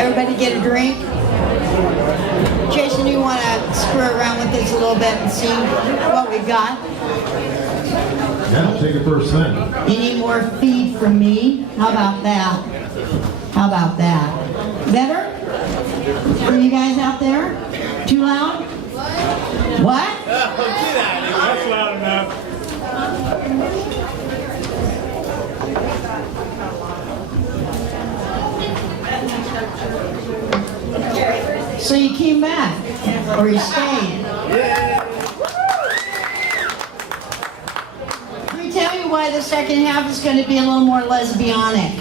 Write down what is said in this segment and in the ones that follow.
Everybody get a drink? Jason, you want to screw around with this a little bit and see what we've got? Yeah, take it first thing. You need more feed from me? How about that? How about that? Better? For you guys out there? Too loud? What? That's loud enough. So you came back, or you stayed? Let me tell you why the second half is going to be a little more lesbianic.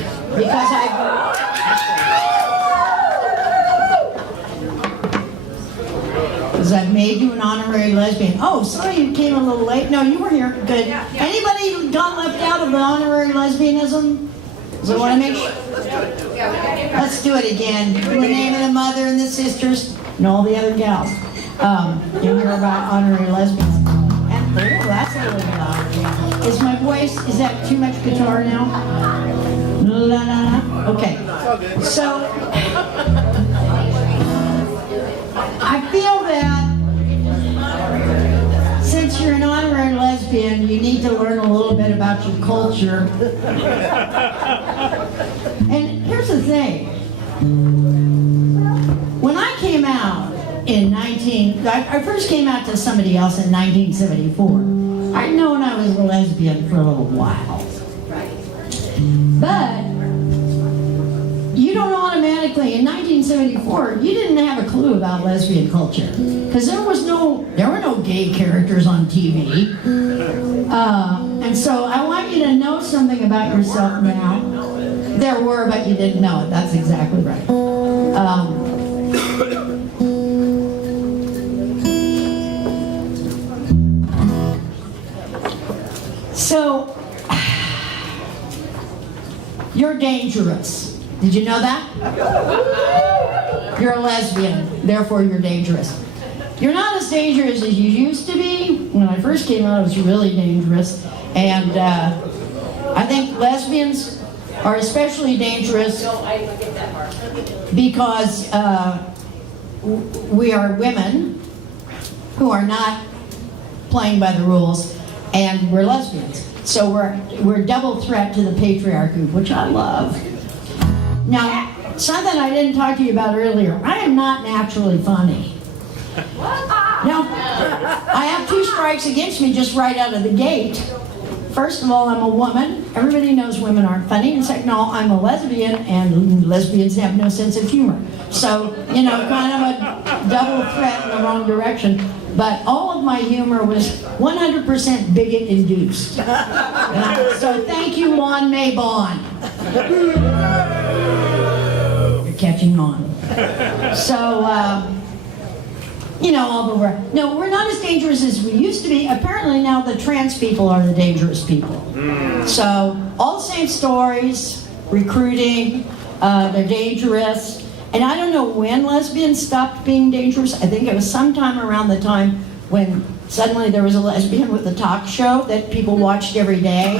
Because I've made you an honorary lesbian. Oh, sorry you came a little late. No, you were here. Good. Anybody got left out of the honorary lesbianism? So I want to make sure. Let's do it again. In the name of the mother and the sisters and all the other gals. You'll hear about honorary lesbians. And oh, that's a little loud. Is my voice, is that too much guitar now? La, la, la. Okay. So I feel that since you're an honorary lesbian, you need to learn a little bit about your culture. And here's the thing. When I came out in I first came out to somebody else in 1974. I'd known I was a lesbian for a little while. But you don't automatically, in 1974, you didn't have a clue about lesbian culture. Because there were no gay characters on TV. And so I want you to know something about yourself now. There were, but you didn't know it. That's exactly right. So, you're dangerous. Did you know that? You're a lesbian, therefore you're dangerous. You're not as dangerous as you used to be. When I first came out, I was really dangerous. And I think lesbians are especially dangerous because we are women who are not playing by the rules, and we're lesbians. So we're a double threat to the patriarchy, which I love. Now, something I didn't talk to you about earlier, I am not naturally funny. Now, I have 2 strikes against me just right out of the gate. First of all, I'm a woman. Everybody knows women aren't funny. And second of all, I'm a lesbian, and lesbians have no sense of humor. So, kind of a double threat in the wrong direction. But all of my humor was 100% bigot-induced. So thank you, Lon Maybon. You're catching on. So, all the work. No, we're not as dangerous as we used to be. Apparently now the trans people are the dangerous people. So, all the same stories, recruiting, they're dangerous. And I don't know when lesbians stopped being dangerous. I think it was sometime around the time when suddenly there was a lesbian with a talk show that people watched every day.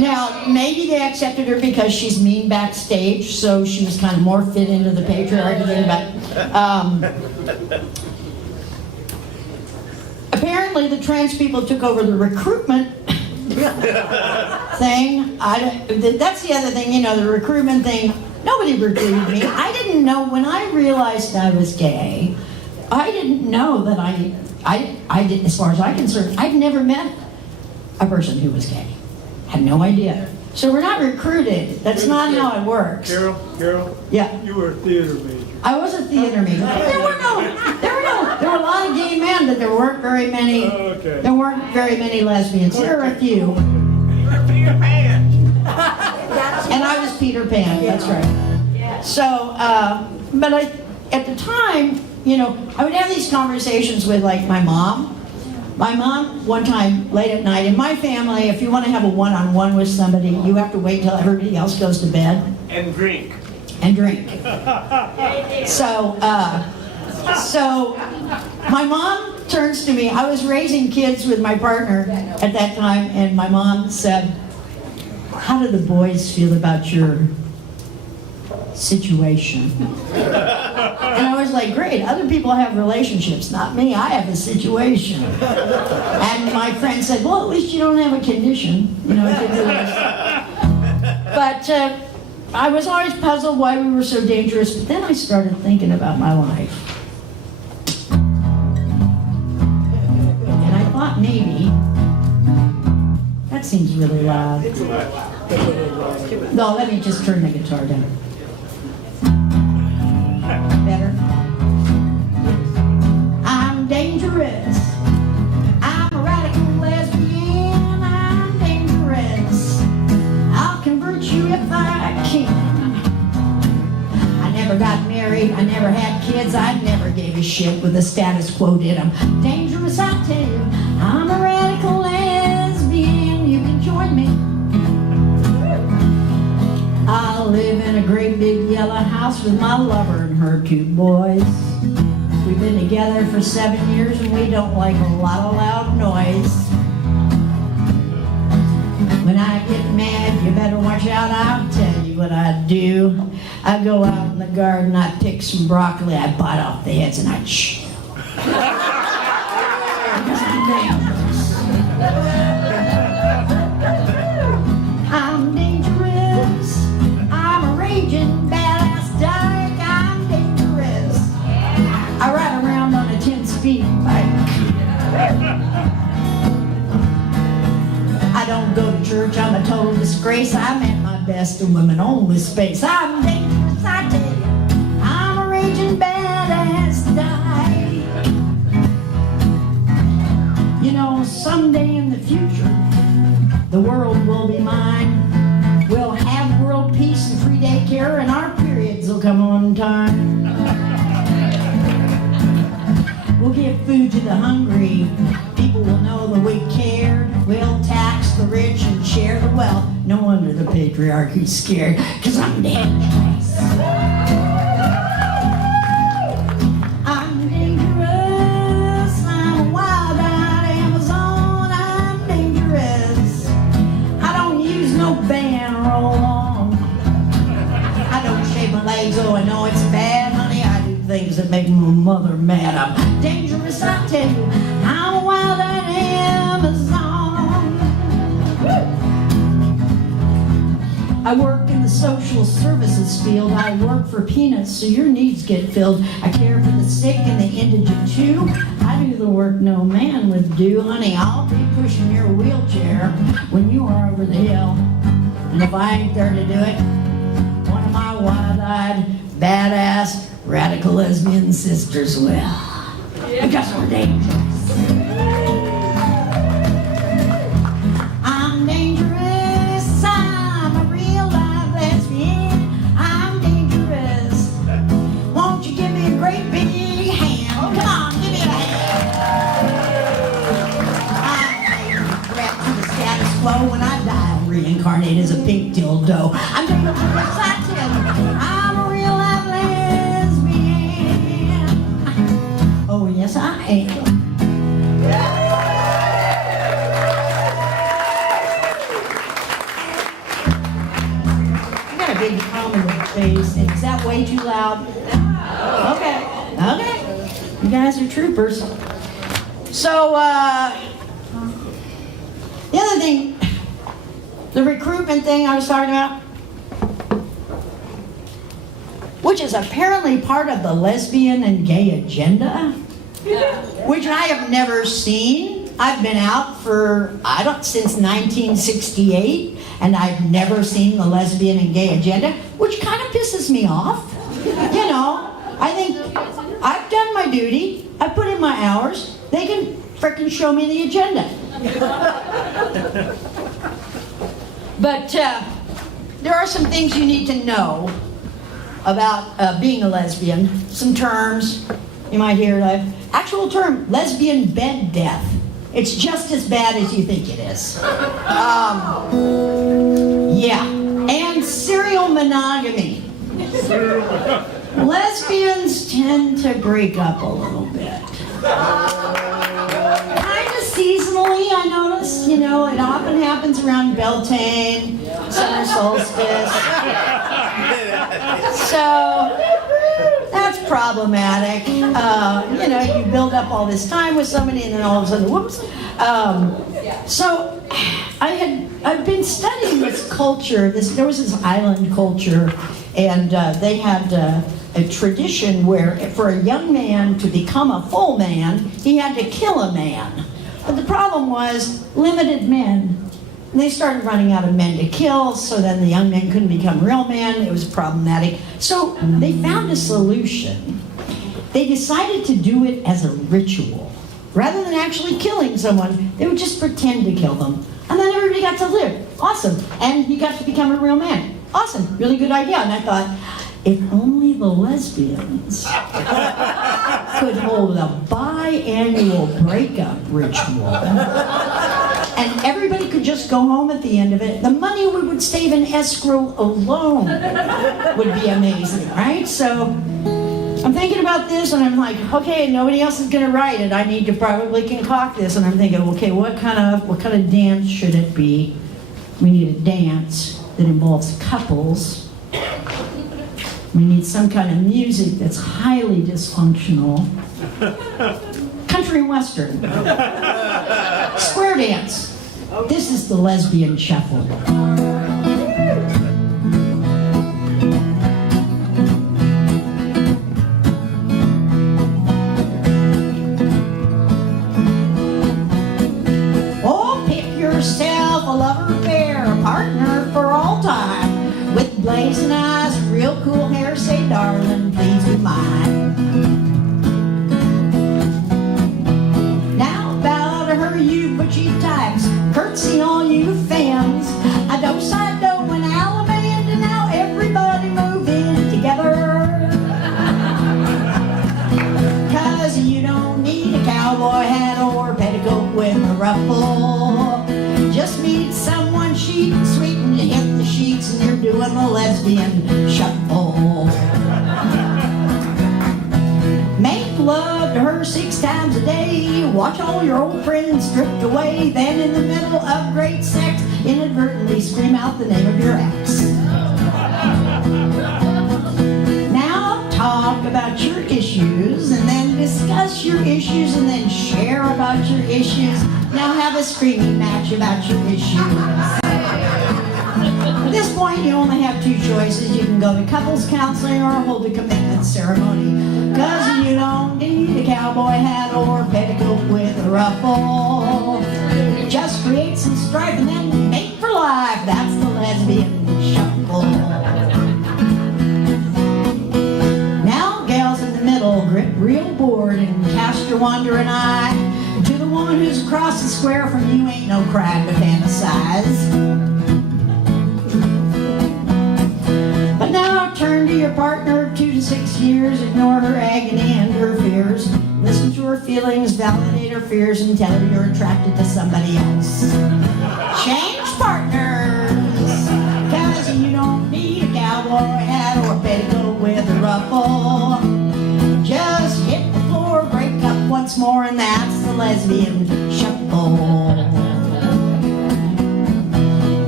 Now, maybe they accepted her because she's mean backstage, so she was kind of more fit into the patriarchy thing, but apparently the trans people took over the recruitment thing. That's the other thing, the recruitment thing. Nobody recruited me. I didn't know, when I realized I was gay, I didn't know that I did, as far as I'm concerned, I'd never met a person who was gay. Had no idea. So we're not recruited. That's not how it works. Carol? Yeah. You were a theater major. I was a theater major. There were a lot of gay men, but there weren't very many. Okay. There weren't very many lesbians. There were a few. You were Peter Pan. And I was Peter Pan, that's right. So, but at the time, I would have these conversations with, like, my mom. My mom, one time, late at night, in my family, if you want to have a one-on-one with somebody, you have to wait till everybody else goes to bed. And drink. And drink. So my mom turns to me. I was raising kids with my partner at that time, and my mom said, "How do the boys feel about your situation. And I was like, great, other people have relationships, not me, I have a situation. And my friend said, well, at least you don't have a condition, you know. But I was always puzzled why we were so dangerous, but then I started thinking about my life. And I thought maybe, that seems really loud. No, let me just turn the guitar down. Better? I'm dangerous. I'm a radical lesbian. I'm dangerous. I'll convert you if I can. I never got married. I never had kids. I never gave a shit with the status quo did. I'm dangerous, I tell you. I'm a radical lesbian. You can join me. I live in a great big yellow house with my lover and her 2 boys. We've been together for 7 years and we don't like a lot of loud noise. When I get mad, you better watch out, I'll tell you what I do. I go out in the garden, I pick some broccoli, I bite off the heads and I chew. Because I'm dangerous. I'm dangerous. I'm a raging badass dyke. I'm dangerous. I ride around on a 10-speed bike. I don't go to church. I'm a total disgrace. I'm at my best in women-only space. I'm dangerous, I tell you. I'm a raging badass dyke. You know, someday in the future, the world will be mine. We'll have world peace and free daycare, and our periods will come on time. We'll give food to the hungry. People will know that we care. We'll tax the rich and share the wealth. No wonder the patriarchy's scared, 'cause I'm dangerous. I'm dangerous. I'm a wild-eyed Amazon. I'm dangerous. I don't use no band roll-on. I don't shave my legs, oh I know it's bad, honey. I do things that make my mother mad. I'm dangerous, I tell you. I'm a wild-eyed Amazon. I work in the social services field. I work for peanuts so your needs get filled. I care for the sick and the indigent too. I do the work no man would do. Honey, I'll be pushing your wheelchair when you are over the hill. And if I ain't there to do it, one of my wild-eyed, badass, radical lesbian sisters will. Because we're dangerous. I'm dangerous. I'm a real live lesbian. I'm dangerous. Won't you give me a great big hand? Oh, come on, give me a hand. I'm wrapped to the status quo. When I die, I'll reincarnate as a pink dildo. I'm dangerous, I tell you. I'm a real live lesbian. Oh, yes, I am. I got a big prominent face. Is that way too loud? Okay. You guys are troopers. So, the other thing, the recruitment thing I was talking about, which is apparently part of the lesbian and gay agenda, which I have never seen. I've been out since 1968, and I've never seen the lesbian and gay agenda, which kind of pisses me off. You know, I think I've done my duty. I put in my hours. They can frickin' show me the agenda. But there are some things you need to know about being a lesbian. Some terms you might hear. Actual term, lesbian bed death. It's just as bad as you think it is. Yeah. And serial monogamy. Lesbians tend to break up a little bit. Kind of seasonally, I notice. You know, it often happens around Beltane, summer solstice. So that's problematic. You build up all this time with somebody and then all of a sudden, whoops. So I've been studying this culture. There was this island culture, and they had a tradition where for a young man to become a full man, he had to kill a man. But the problem was limited men. And they started running out of men to kill, so then the young men couldn't become real men. It was problematic. So they found a solution. They decided to do it as a ritual. Rather than actually killing someone, they would just pretend to kill them. And then everybody got to live. Awesome. And you got to become a real man. Awesome. Really good idea. And I thought, if only the lesbians could hold a biannual breakup ritual, and everybody could just go home at the end of it, the money we would save in escrow alone would be amazing, right? So I'm thinking about this, and I'm like, okay, nobody else is going to write it. I need to probably concoct this, and I'm thinking, okay, what kind of dance should it be? We need a dance that involves couples. We need some kind of music that's highly dysfunctional. Country and Western. Square dance. This is the lesbian shuffle. Oh, pick yourself a lover fair, a partner for all time, with blazing eyes, real cool hair. Say, darling, please be mine. Now bow to her, you butchy types. Curtsy on you fans. I don't side dough and Alabama. Now everybody move in together. Cause you don't need a cowboy hat or petticoat with a ruffle. Just need someone chic and sweet and you hit the sheets and you're doing the lesbian shuffle. Make love to her 6 times a day. Watch all your old friends drift away. Then in the middle of great sex, inadvertently scream out the name of your ex. Now talk about your issues and then discuss your issues and then share about your issues. Now have a screaming match about your issues. At this point, you only have 2 choices. You can go to couples counseling or hold a commitment ceremony. Cause you don't need a cowboy hat or petticoat with a ruffle. Just create some strife and then mate for life. That's the lesbian shuffle. Now, gals in the middle, grip real board and cast your wandering eye to the woman who's across the square from you. Ain't no crime to fantasize. But now turn to your partner of 2 to 6 years, ignore her agony and her fears. Listen to her feelings, validate her fears, and tell her you're attracted to somebody else. Change partners, cause you don't need a cowboy hat or a petticoat with a ruffle. Just hit the floor, break up once more, and that's the lesbian shuffle.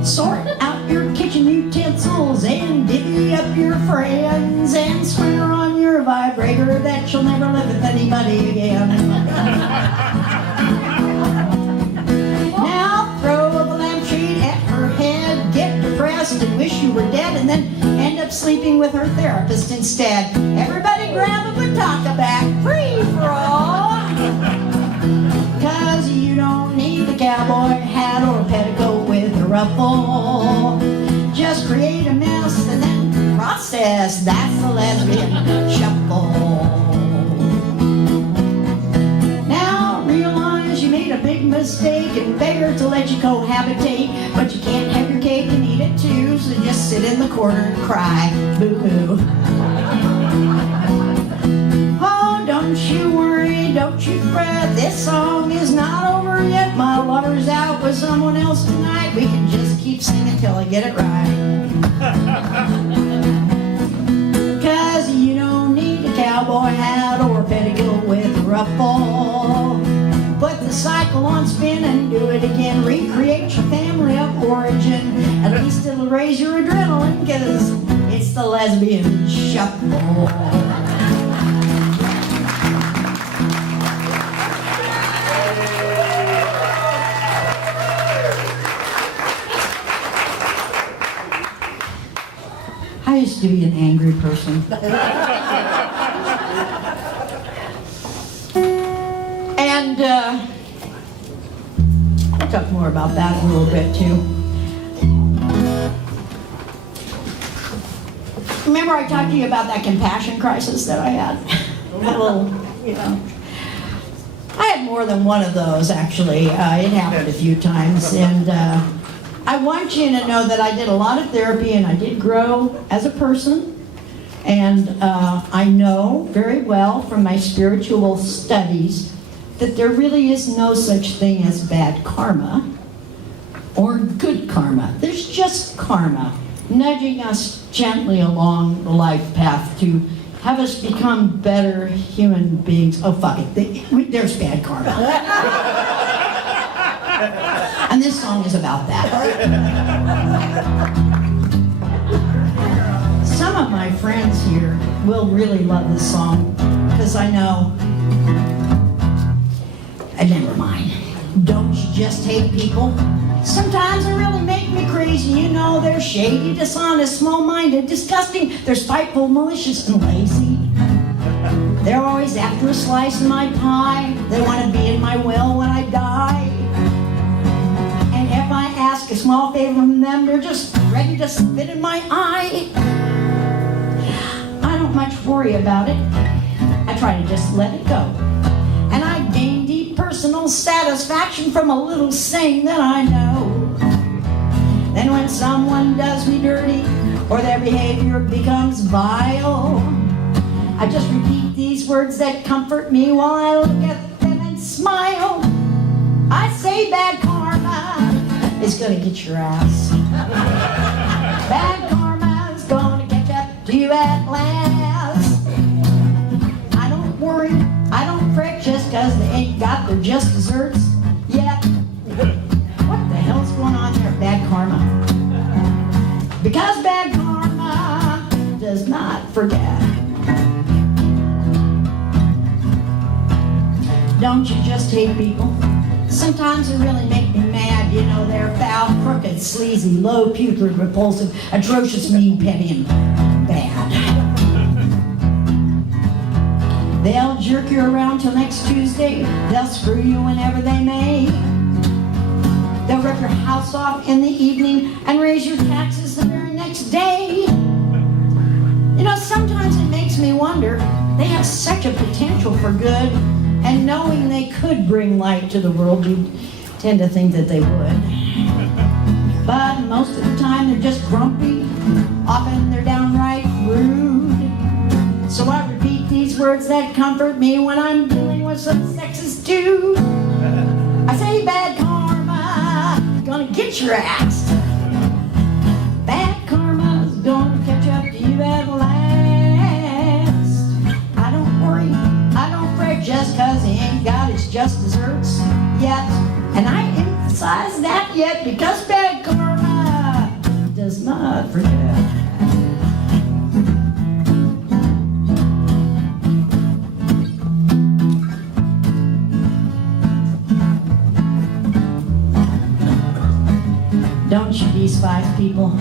Sort out your kitchen utensils and divvy up your friends and swear on your vibrator that you'll never live with anybody again. Now throw a lampshade at her head, get depressed and wish you were dead, and then end up sleeping with her therapist instead. Everybody grab a bataka back, free for all. Cause you don't need the cowboy hat or petticoat with a ruffle. Just create a mess and then process. That's the lesbian shuffle. Now realize you made a big mistake and beg her to let you cohabitate, but you can't have your cake and eat it too, so just sit in the corner and cry. Boo-hoo. Oh, don't you worry, don't you fret. This song is not over yet. My lover's out with someone else tonight. We can just keep singing till I get it right. Cause you don't need a cowboy hat or a petticoat with a ruffle. Put the cycle on spin and do it again. Recreate your family of origin. At least it'll raise your adrenaline, cause it's It's the lesbian shuffle. I used to be an angry person. And I'll talk more about that a little bit too. Remember I talked to you about that compassion crisis that I had? That little, you know. I had more than one of those, actually. It happened a few times. And I want you to know that I did a lot of therapy and I did grow as a person. And I know very well from my spiritual studies that there really is no such thing as bad karma or good karma. There's just karma, nudging us gently along the life path to have us become better human beings. Oh, fuck it. There's bad karma. And this song is about that. Some of my friends here will really love this song because I know. And never mind. Don't you just hate people? Sometimes they really make me crazy. You know, they're shady, dishonest, small-minded, disgusting. They're spiteful, malicious, and lazy. They're always after a slice of my pie. They want to be in my will when I die. And if I ask a small favor from them, they're just ready to spit in my eye. I don't much worry about it. I try to just let it go. And I gain deep personal satisfaction from a little saying that I know. Then when someone does me dirty or their behavior becomes vile, I just repeat these words that comfort me while I look at them and smile. I say bad karma is gonna get your ass. Bad karma is gonna catch up to you at last. I don't worry, I don't fret just cause they ain't got their just desserts yet. What the hell's going on there? Bad karma. Because bad karma does not forget. Don't you just hate people? Sometimes they really make me mad. You know, they're foul, crooked, sleazy, low, putrid, repulsive, atrocious, mean, petty, and bad. They'll jerk you around till next Tuesday. They'll screw you whenever they may. They'll rip your house off in the evening and raise your taxes the very next day. You know, sometimes it makes me wonder, they have such a potential for good, and knowing they could bring light to the world, you tend to think that they would. But most of the time, they're just grumpy. Often they're downright rude. So I repeat these words that comfort me when I'm dealing with some sexist dude. I say bad karma is gonna get your ass. Bad karma is gonna catch up to you at last. I don't worry, I don't fret just cause he ain't got his just desserts yet. And I emphasize that yet because bad karma does not forget. Don't you despise people?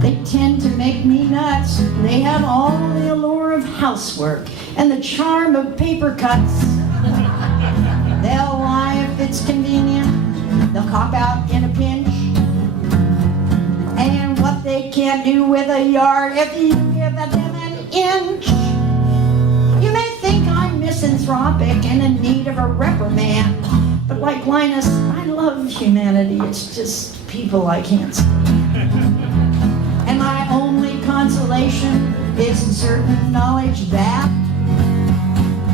They tend to make me nuts. They have all the allure of housework and the charm of paper cuts. They'll lie if it's convenient. They'll cop out in a pinch. And what they can't do with a yard if you give them an inch. You may think I'm misanthropic and in need of a reprimand. But like Linus, I love humanity. It's just people I can't stand. And my only consolation is the certain knowledge that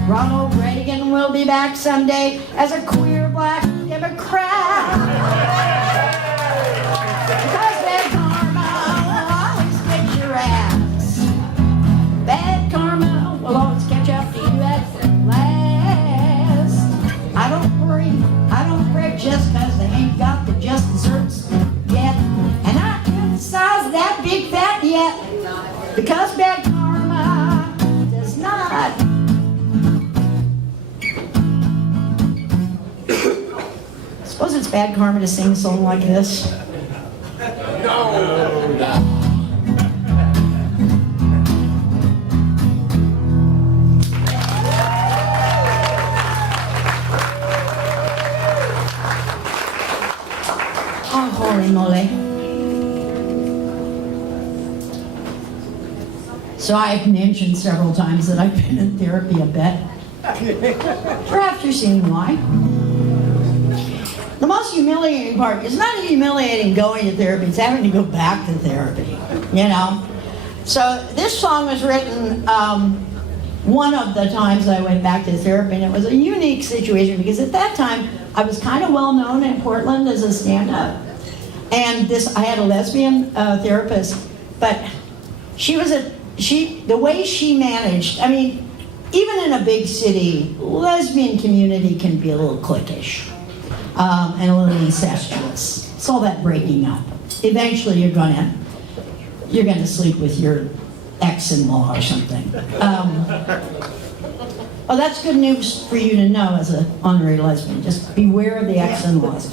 Ronald Reagan will be back someday as a queer black Democrat. Because bad karma will always get your ass. Bad karma will always catch up to you at last. I don't worry, I don't fret just cause they ain't got the just desserts yet. And I emphasize that big fat yet. Because bad karma to sing a song like this? Oh, holy moly. So I've mentioned several times that I've been in therapy a bit. Perhaps you're seeing why. The most humiliating part is not humiliating going to therapy, it's having to go back to therapy, you know? So this song was written one of the times I went back to therapy, and it was a unique situation because at that time I was kind of well known in Portland as a stand-up. And I had a lesbian therapist, but the way she managed, I mean, even in a big city, lesbian community can be a little cliquish and a little incestuous. It's all that breaking up. Eventually you're gonna sleep with your ex-in-law or something. Oh, that's good news for you to know as an honorary lesbian. Just beware of the ex-in-laws.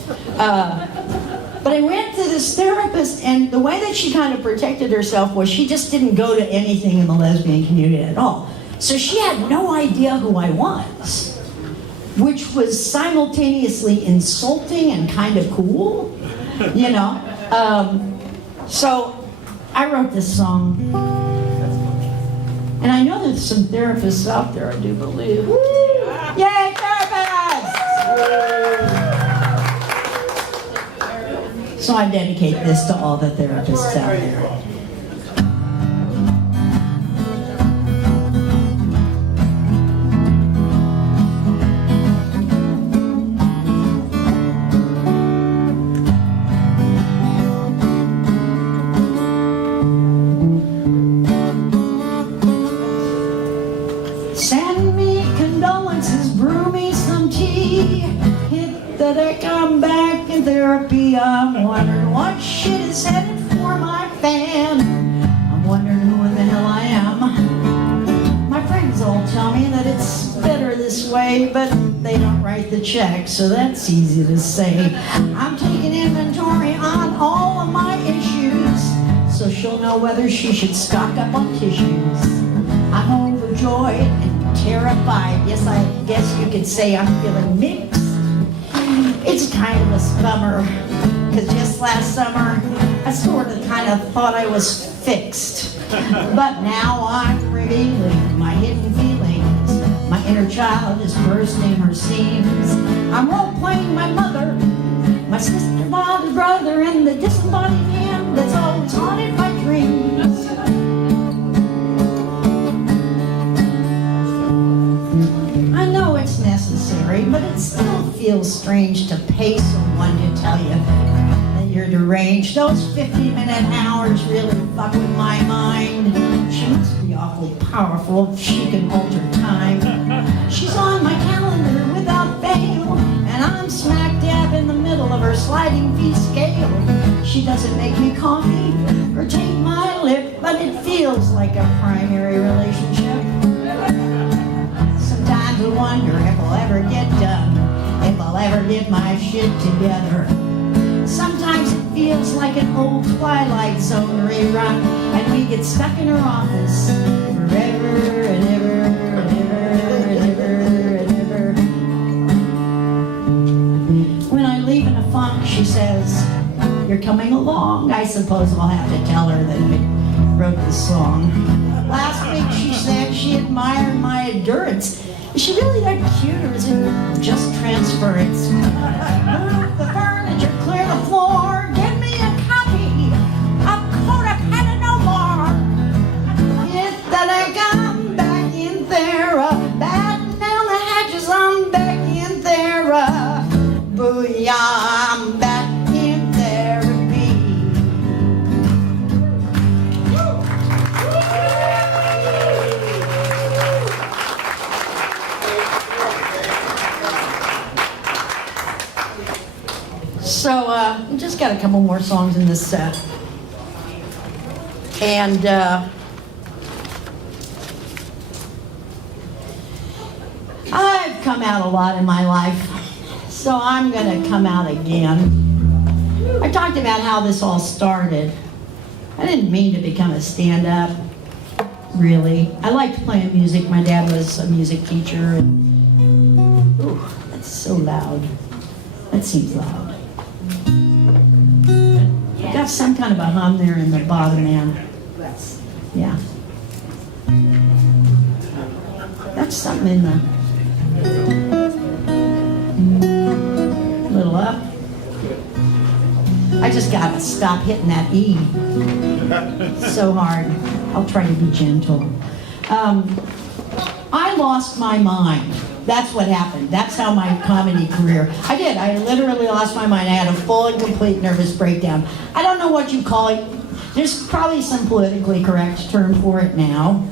But I went to this therapist, and the way that she kind of protected herself was she just didn't go to anything in the lesbian community at all. So she had no idea who I was, which was simultaneously insulting and kind of cool, you know? So I wrote this song, and I know there's some therapists out there, I do believe. Yay, therapists! So I dedicate this to all the therapists out there. Send me condolences, brew me some tea. Hit the deck, I'm back in therapy. I'm wondering what shit is headed for my fan. I'm wondering who in the hell I am. My friends all tell me that it's better this way, but they don't write the check, so that's easy to say. I'm taking inventory on all of my issues, so she'll know whether she should stock up on tissues. I'm overjoyed and terrified. Yes, I guess you could say I'm feeling mixed. It's kind of a bummer, because just last summer, I sort of kind of thought I was fixed. But now I'm revealing my hidden feelings. My inner child is bursting her seams. I'm role-playing my mother, my sister, father, brother, and the disembodied hand that's always haunted my dreams. I know it's necessary, but it still feels strange to pay someone to tell you that you're deranged. Those 50-minute hours really fuck with my mind. She must be awfully powerful if she can alter time. She's on my calendar without fail, and I'm smack dab in the middle of her sliding fee scale. She doesn't make me coffee or take my lip, but it feels like a primary relationship. Sometimes I wonder if I'll ever get done, if I'll ever get my shit together. Sometimes it feels like an old Twilight Zone rerun, and we get stuck in her office forever and ever and ever and ever and ever. When I leave in a funk, she says, "You're coming along." I suppose I'll have to tell her that I wrote this song. Last week she said she admired my endurance. Is she really that cute, or is it just transference? Move the furniture, clear the floor, give me a copy of Codependent No More. Hit the deck, I'm back in there. Batten down the hatches, I'm back in there. Booyah, I'm back in therapy. So, we just got a couple more songs in this set. And, I've come out a lot in my life. So I'm gonna come out again. I talked about how this all started. I didn't mean to become a stand-up, really. I liked playing music. My dad was a music teacher. And, ooh, that's so loud. That seems loud. I got some kind of a hum there in the bottom end. Yeah. That's something in the little up. I just gotta stop hitting that E so hard. I'll try to be gentle. I lost my mind. That's what happened. That's how my comedy career. I did. I literally lost my mind. I had a full and complete nervous breakdown. I don't know what you call it. There's probably some politically correct term for it now.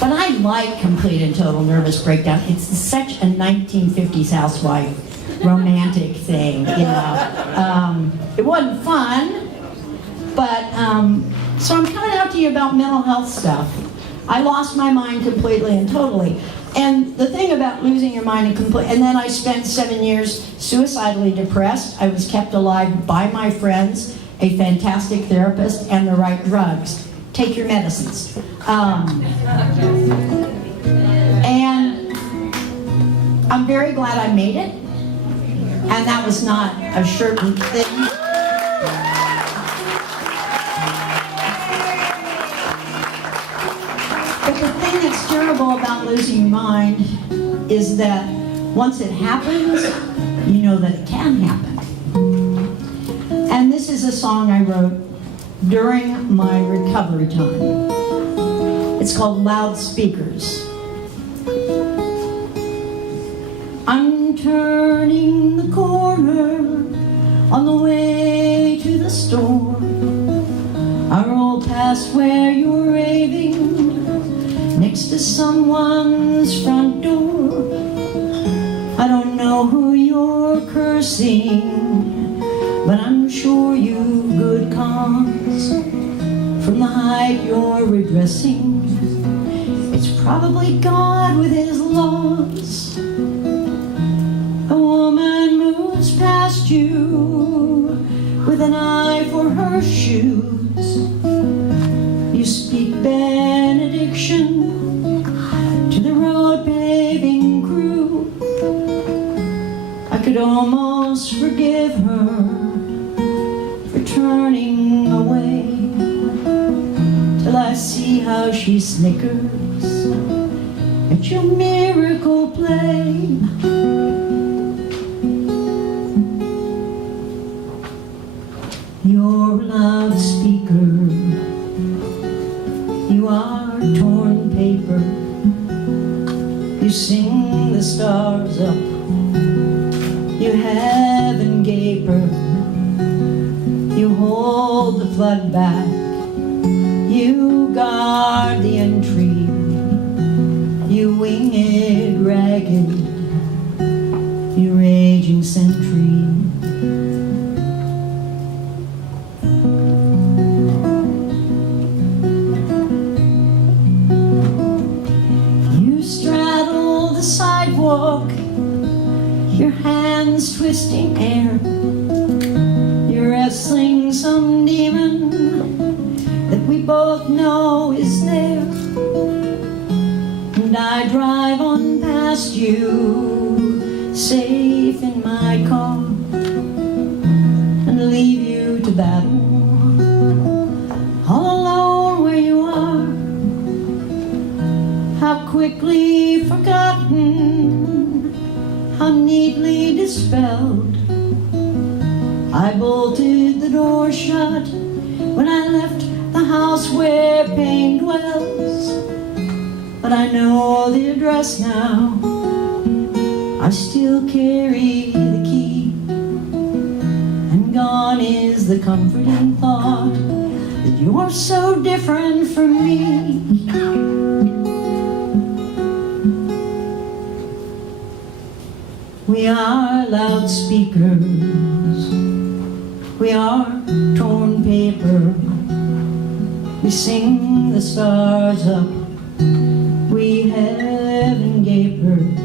But I like complete and total nervous breakdown. It's such a 1950s housewife romantic thing, you know. It wasn't fun, but so I'm coming out to you about mental health stuff. I lost my mind completely and totally. And the thing about losing your mind and then I spent 7 years suicidally depressed. I was kept alive by my friends, a fantastic therapist, and the right drugs. Take your medicines. And I'm very glad I made it. And that was not a certain thing. But the thing that's terrible about losing your mind is that once it happens, you know that it can happen. And this is a song I wrote during my recovery time. It's called Loudspeakers. I'm turning the corner on the way to the store. I roll past where you're raving next to someone's front door. I don't know who you're cursing, but I'm sure you've good cause. From the height you're redressing, it's probably God with his laws. A woman moves past you with an eye for her shoes. You speak benediction to the road paving crew. I could almost forgive her for turning away, till I see how she snickers at your miracle play. You're a loudspeaker, you are torn paper. You sing the stars up, you heaven gaper. You hold the flood back, you guard the entry. You winged ragged, you raging sentry. You straddle the sidewalk, your hands twisting air. You're wrestling some demon that we both know is there. And I drive on past you, safe in my car, and leave you to battle, all alone where you are. How quickly forgotten, how neatly dispelled. I bolted the door shut when I left the house where pain dwells. But I know the address now, I still carry the key. And gone is the comforting thought that you're so different from me. We are loudspeakers, we are torn paper. We sing the stars up, we heaven gapers.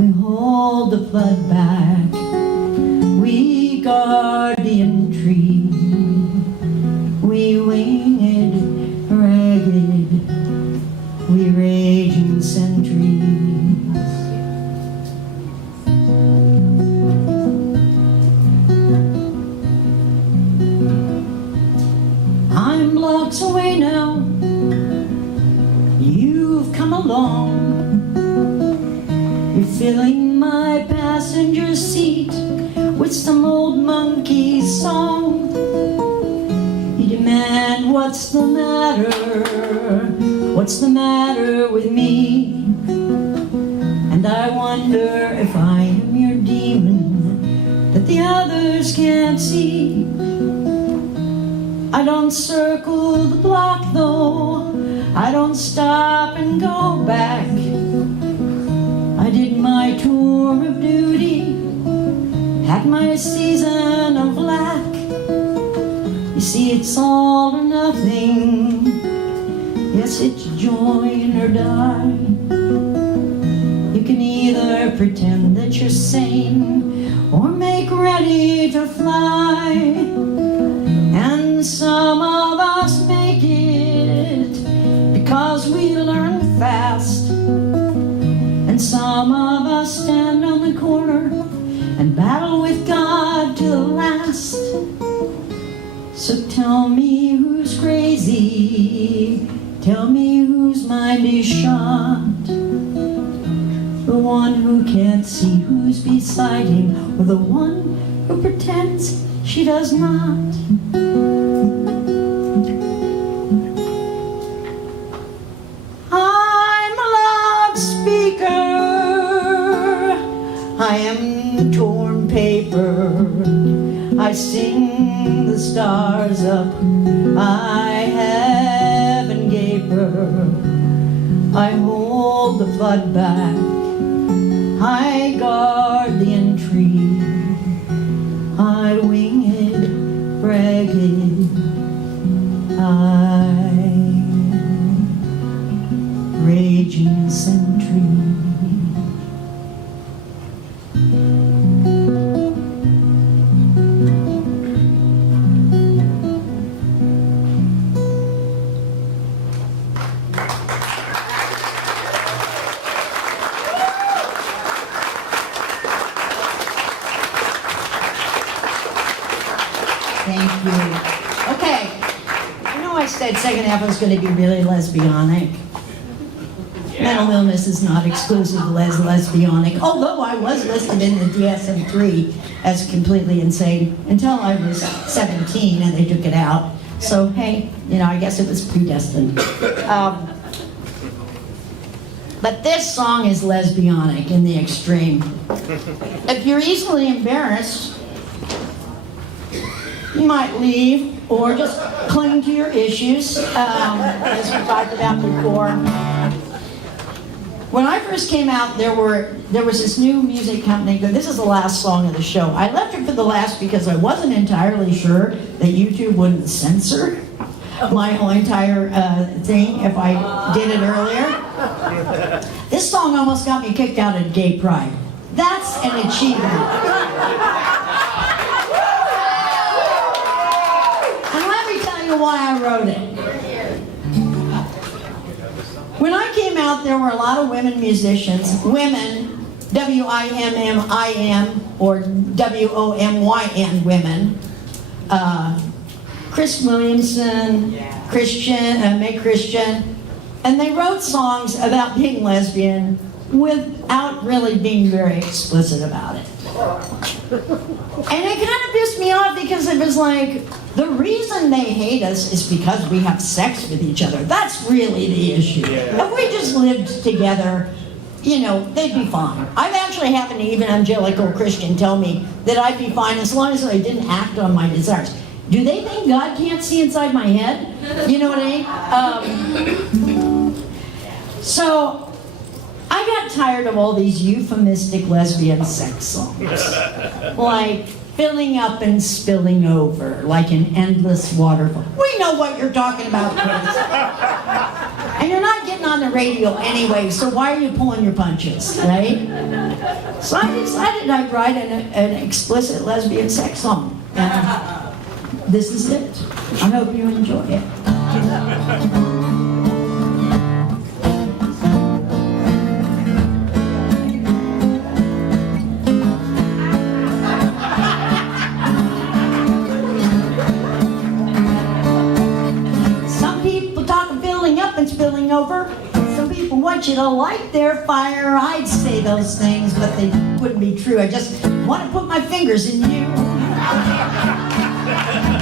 We hold the flood back. We guardian tree, we winged, ragged, we raging sentries. I'm blocks away now, you've come along. You're filling my passenger seat with some old monkey song. You demand, what's the matter? What's the matter with me? And I wonder if I am your demon that the others can't see. I don't circle the block though, I don't stop and go back. I did my tour of duty, had my season of lack. You see, it's all or nothing. Yes, it's join or die. You can either pretend that you're sane or make ready to fly. And some of us make it because we learn fast. And some of us stand on the corner and battle with God to the last. So tell me who's crazy, tell me whose mind is shot. The one who can't see who's beside him, or the one who pretends she does not. I'm a loudspeaker, I am torn paper, I sing the stars up, I heaven gaper, I hold the flood back, I guard the entry, I winged, ragged, I raging sentry. Thank you. Okay, I know I said second half was going to be really lesbianic. Mental illness is not exclusively lesbianic, although I was listed in the DSM-3 as completely insane until I was 17 and they took it out. So hey, you know, I guess it was predestined. But this song is lesbianic in the extreme. If you're easily embarrassed, you might leave or just cling to your issues, as we talked about before. When I first came out, there was this new music company. This is the last song of the show. I left it for the last because I wasn't entirely sure that YouTube wouldn't censor my whole entire thing if I did it earlier. This song almost got me kicked out at Gay Pride. That's an achievement. Why I wrote it. When I came out, there were a lot of women musicians, women, W-I-M-M-I-M or W-O-M-Y-N women. Chris Williamson, Christian, Meg Christian, and they wrote songs about being lesbian without really being very explicit about it. And it kind of pissed me off because it was like, the reason they hate us is because we have sex with each other. That's really the issue. If we just lived together, you know, they'd be fine. I've actually had an evangelical Christian tell me that I'd be fine as long as I didn't act on my desires. Do they think God can't see inside my head? You know what I mean? So I got tired of all these euphemistic lesbian sex songs. Like filling up and spilling over, like an endless waterfall. We know what you're talking about, Chris. And you're not getting on the radio anyway, so why are you pulling your punches, right? So I decided I'd write an explicit lesbian sex song. And this is it. I hope you enjoy it. And spilling over. Some people want you to light their fire. I'd say those things, but they wouldn't be true. I just want to put my fingers in you.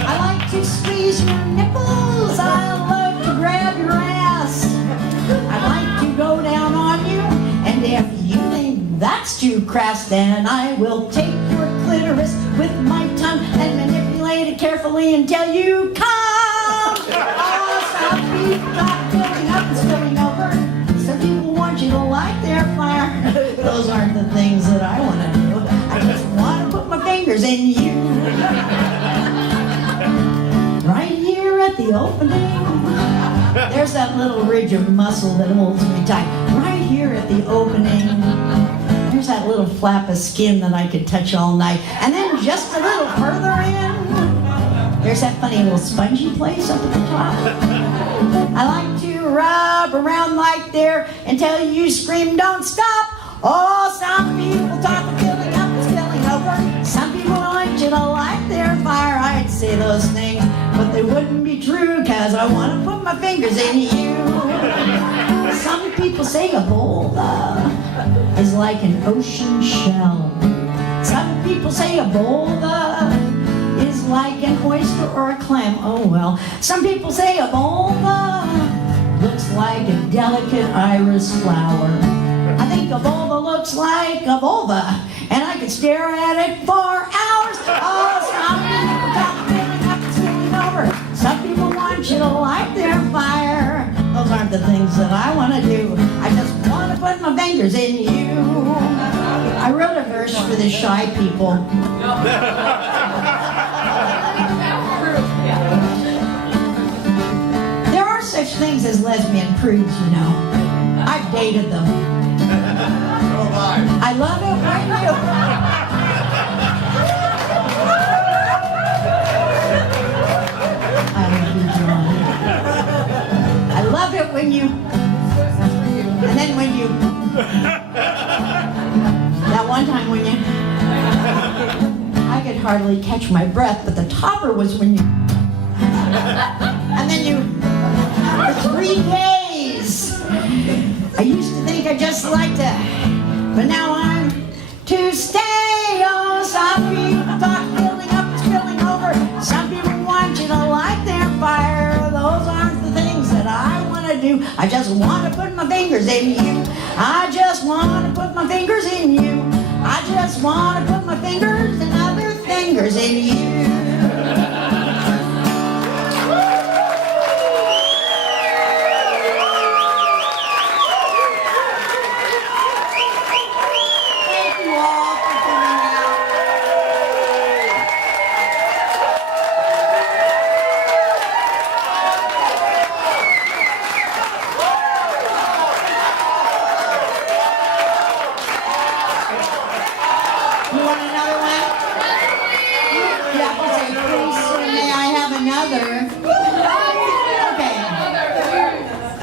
I like to squeeze your nipples. I love to grab your ass. I like to go down on you. And if you think that's too crass, then I will take your clitoris with my tongue and manipulate it carefully until you come. Oh, some people are filling up and spilling over. Some people want you to light their fire. Those aren't the things that I want to do. I just want to put my fingers in you. Right here at the opening. There's that little ridge of muscle that holds me tight. Right here at the opening. There's that little flap of skin that I could touch all night. And then just a little further in. There's that funny little spongy place up at the top. I like to rub around like there until you scream, don't stop. Oh, some people talk of filling up and spilling over. Some people want you to light their fire. I'd say those things, but they wouldn't be true, cause I want to put my fingers in you. Some people say a vulva is like an ocean shell. Some people say a vulva is like an oyster or a clam. Oh well. Some people say a vulva looks like a delicate iris flower. I think a vulva looks like a vulva, and I could stare at it for hours. Oh, some people talk filling up and spilling over. Some people want you to light their fire. Those aren't the things that I want to do. I just want to put my fingers in you. I wrote a verse for the shy people. There are such things as lesbian prudes, you know. I've dated them. I love it when you... I love it when you... And then when you... That one time when you... I could hardly catch my breath, but the topper was when you... And then you... For 3 days! I used to think I just liked to... But now I'm to stay. Oh, some people talk filling up and spilling over. Some people want you to light their fire. Those aren't the things that I want to do. I just want to put my fingers in you. I just want to put my fingers in you. I just want to put my fingers and other fingers in you.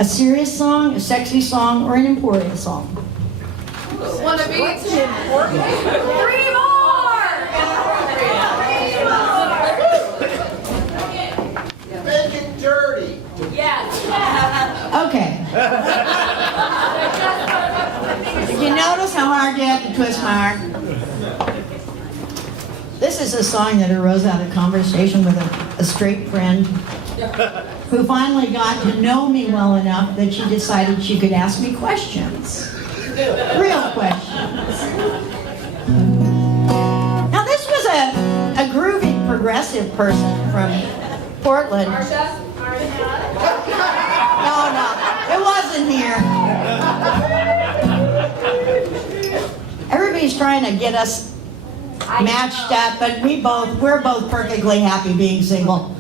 A serious song, a sexy song, or an Emporia song? One of each. 3 more! Make it dirty. Yes. Okay. Did you notice how hard you have to twist my arm? This is a song that arose out of conversation with a straight friend who finally got to know me well enough that she decided she could ask me questions. Real questions. Now this was a groovy progressive person from Portland. No, it wasn't here. Everybody's trying to get us matched up, but we're both perfectly happy being single.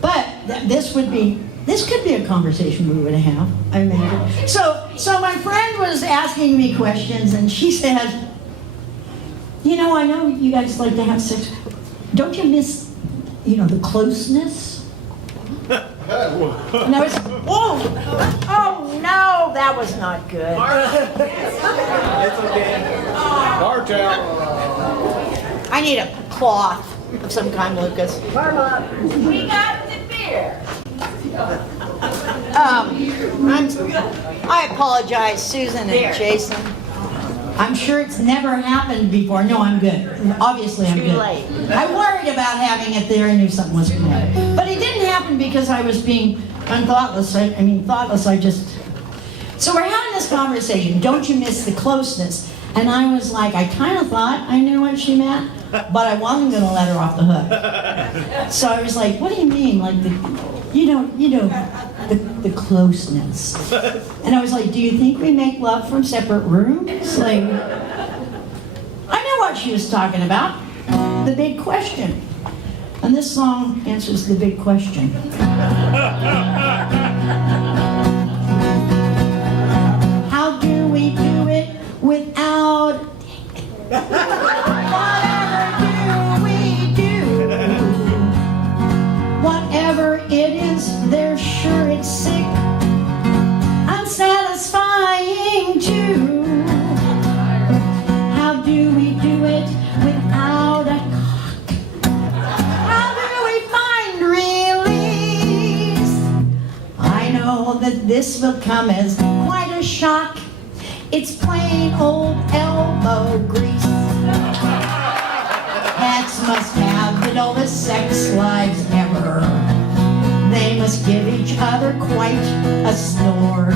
But this could be a conversation we would have, I imagine. So my friend was asking me questions, and she said, you know, I know you guys like to have sex. Don't you miss, the closeness? And I was, oh no, that was not good. It's okay. Martel. I need a cloth of some kind, Lucas. We got the beer. I apologize, Susan and Jason. I'm sure it's never happened before. No, I'm good. Obviously, I'm good. Too late. I worried about having it there. I knew something was going to happen. But it didn't happen because I was being unthoughtless. So we're having this conversation. Don't you miss the closeness? And I was like, I kind of thought I knew what she meant, but I wasn't going to let her off the hook. So I was like, what do you mean? Like the closeness. And I was like, do you think we make love from separate rooms? Like, I knew what she was talking about. The big question. And this song answers the big question. How do we do it without... Whatever it is, they're sure it's sick, unsatisfying too. How do we do it without a cock? How do we find release? I know that this will come as quite a shock. It's plain old elbow grease. Cats must have the dullest sex lives ever. They must give each other quite a snore.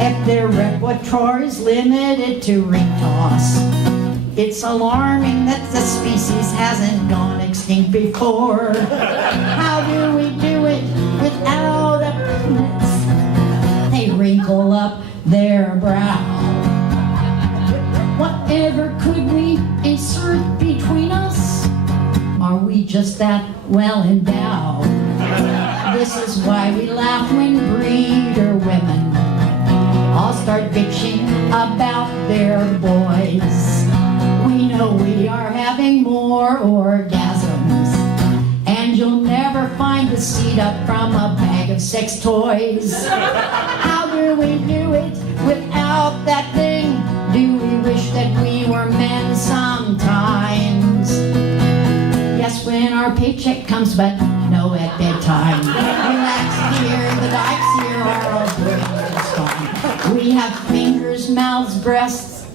If their repertoire is limited to ring toss, it's alarming that the species hasn't gone extinct before. How do we do it without a penis? They wrinkle up their brow. Whatever could we insert between us? Are we just that well endowed? This is why we laugh when breeder women all start bitching about their boys. We know we are having more orgasms, and you'll never find the seed up from a bag of sex toys. How do we do it without that thing? Do we wish that we were men sometimes? Yes, when our paycheck comes, but no at bedtime. Relax, dear, the dikes here are all brilliant and strong. We have fingers, mouths, breasts,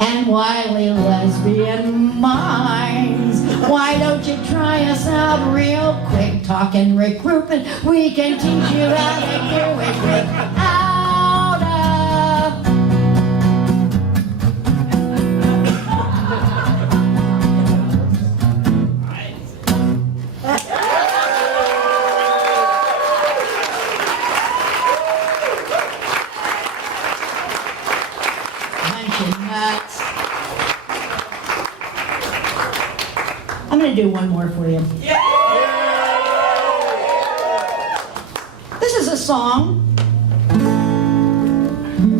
and wily lesbian minds. Why don't you try us out real quick? Talking recruitment, we can teach you how to do it without I'm going to do one more for you. This is a song.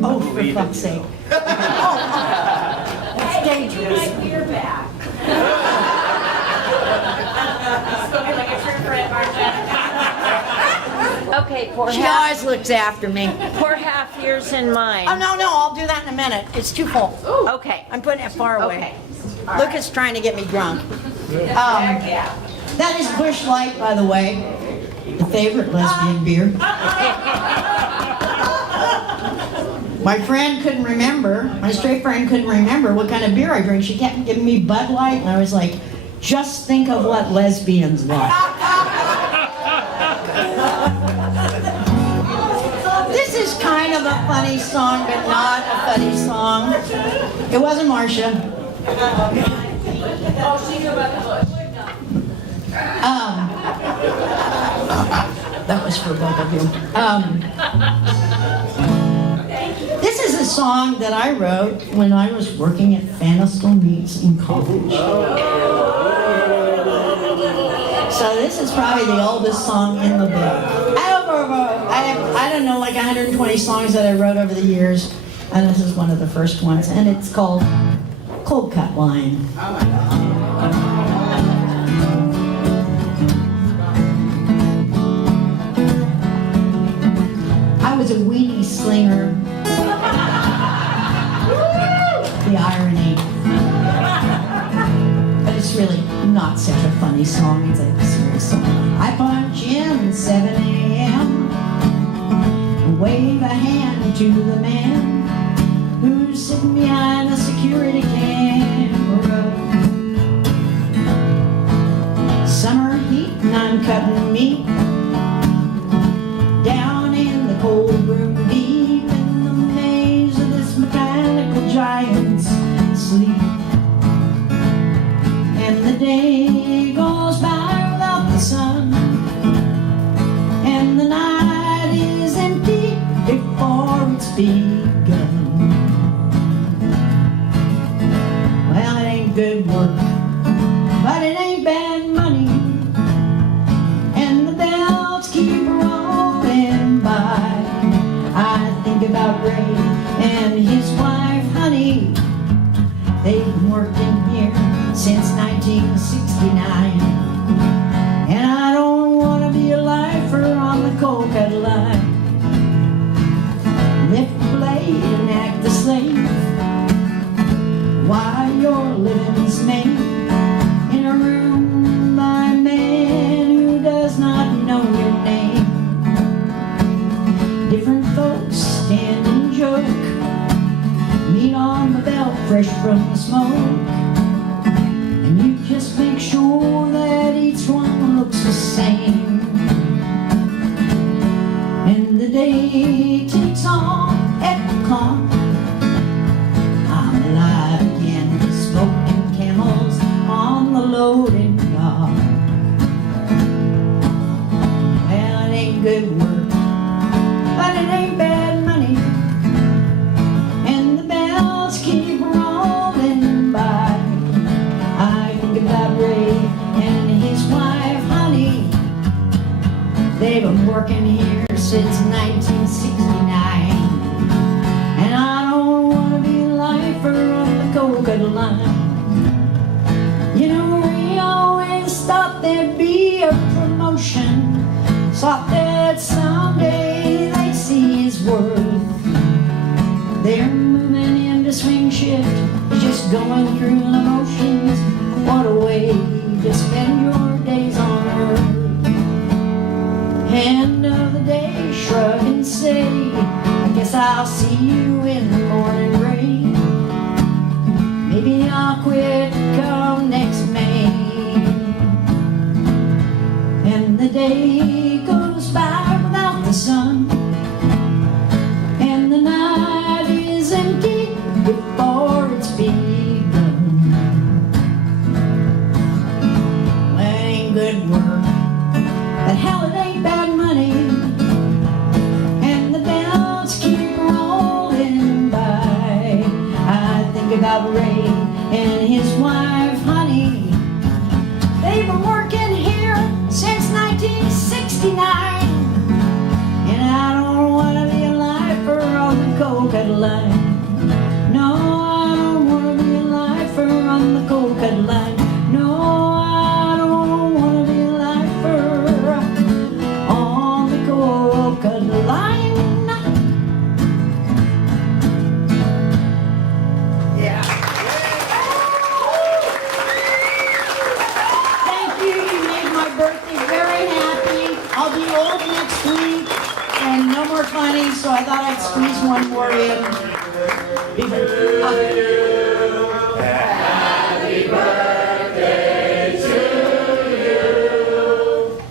Oh, for fuck's sake. It's dangerous. My beer back. Okay, She always looks after me. pour half yours in mine. Oh, no, I'll do that in a minute. It's too full. Okay. I'm putting it far away. Okay. Lucas trying to get me drunk. Yeah. That is Busch Light, by the way. The favorite lesbian beer. My friend couldn't remember, my straight friend couldn't remember what kind of beer I drink. She kept giving me Bud Light, and I was like, just think of what lesbians like. This is kind of a funny song, but not a funny song. It wasn't Marcia. That was for both of you. This is a song that I wrote when I was working at Fanistal Meats in college. So So this is probably the oldest song in the book. I don't know, like 120 songs that I wrote over the years, and this is one of the first ones, and it's called Cold Cut Line. I was a weenie slinger. The irony. But it's really not such a funny song, it's a serious song. I punch in 7 a.m. wave a hand to the man who's sitting behind the security camera. Summer heat and I'm cutting meat down in the cold room deep in the maze of this mechanical giant's sleep. And the day goes by without the sun, and the night is empty before it's begun. Well, it ain't good work, but it ain't bad money, and the bells keep rolling by. I think about Ray and his wife, honey. They've been working here since 1969, and I don't want to be a lifer on the cold cut line. Lift the blade and act the slave while your living's made in a room by a man who does not know your name. Different folks stand and joke, meat on the belt fresh from the smoke, and you just make sure that each one looks the same. And the day ticks on at the clock, I'm alive again, smoking camels on the loading dock. Well, it ain't good work, but it ain't bad money, and the bells keep rolling by. I think about Ray and his wife, honey. They've been working here since 1969, and I don't want to be a lifer on the cold cut line. You know, Ray always thought there'd be a promotion, thought that someday they'd see his worth. They're moving into swing shift, just going through the motions. What a way to spend your days on earth. End of the day, shrug and say, I guess I'll see you in the morning rain. Maybe I'll quit come next May. And the day goes by without the sun, and the night is empty before it's begun. Well, it ain't good work, but hell, it ain't bad money, and the bells keep rolling by. I think about Ray and his wife, honey. They've been working here since 1969, and I don't want to be a lifer on the cold cut line. No, I don't want to be a lifer on the cold cut line. No, I don't want to be a lifer on the cold cut line. Thank you. You made my birthday very happy. I'll be old next week and no more funny, so I thought I'd squeeze one more in. Happy birthday to you.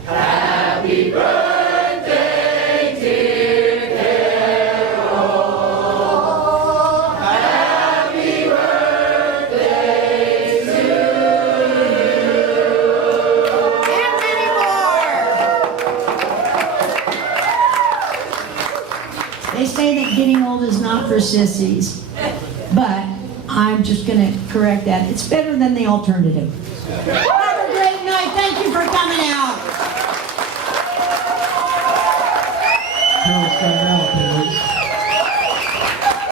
Happy birthday, dear Carol. Happy birthday to you. And many more. They say that getting old is not for sissies, but I'm just going to correct that. It's better than the alternative.